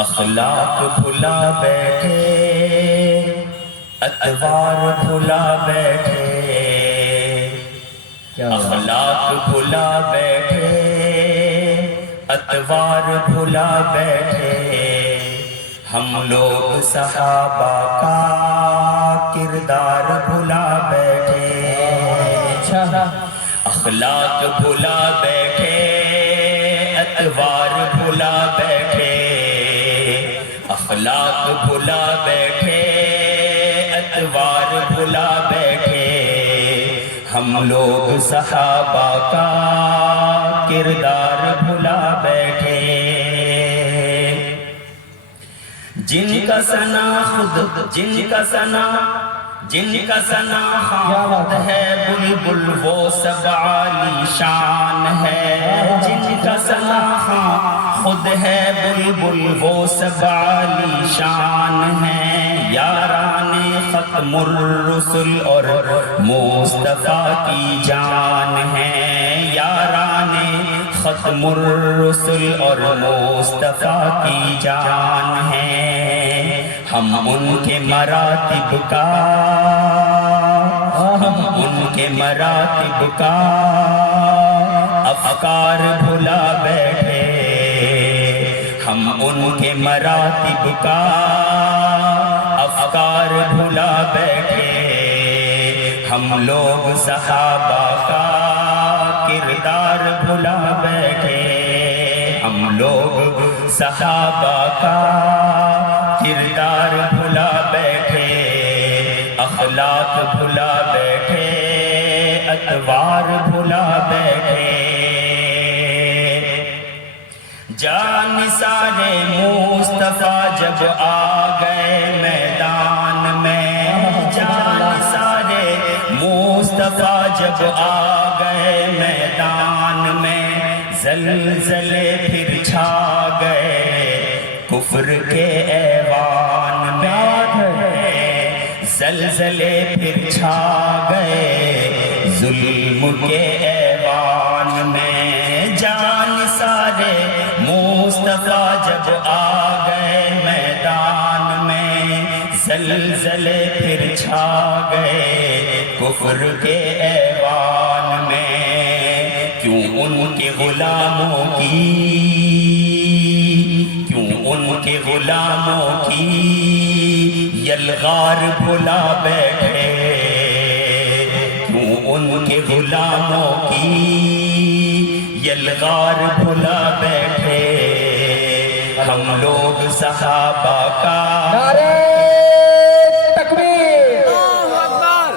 اخلاق بھلا بیٹھے اتوار بھلا بیٹھے، اخلاق بھلا بیٹھے اتوار بھلا بیٹھے، ہم لوگ صحابہ کا کردار بھلا بیٹھے، اخلاق بھلا بیٹھے اتوار بھلا بیٹھے، اخلاق بھلا بیٹھے اتوار بھلا بیٹھے، ہم لوگ صحابہ کا کردار بھلا بیٹھے، جن کا ثنا خود جن کا ثنا خود ہے بلبل وہ سب عالی شان ہے، جن کا ثنا خود ہے بلبل وہ سب عالی شان ہے، یاران ختم الرسل اور مصطفیٰ کی جان ہے، یاران ختم الرسل اور مصطفیٰ کی جان ہے، ہم ان کے مراتب کا افکار بھلا بیٹھے، ہم ان کے مراتب کا افکار بھلا بیٹھے، ہم لوگ صحابہ کا کردار بھلا بیٹھے، ہم لوگ صحابہ کا کردار بھلا بیٹھے، اخلاق بھلا بیٹھے اتوار بھلا بیٹھے، جانثار مصطفیٰ جب آ گئے میدان میں، جانثار مصطفیٰ جب آ گئے میدان میں، زلزلے پھر چھا گئے کفر کے ایوان میں، زلزلے پھر چھا گئے ظلم کے ایوان میں، جانثار مصطفیٰ جب آ گئے میدان میں، زلزلے پھر چھا گئے کفر کے ایوان میں، کیوں ان کے غلاموں کی یلغار بھلا بیٹھے، کیوں ان کے غلاموں کی یلغار بھلا بیٹھے، ہم لوگ صحابہ کا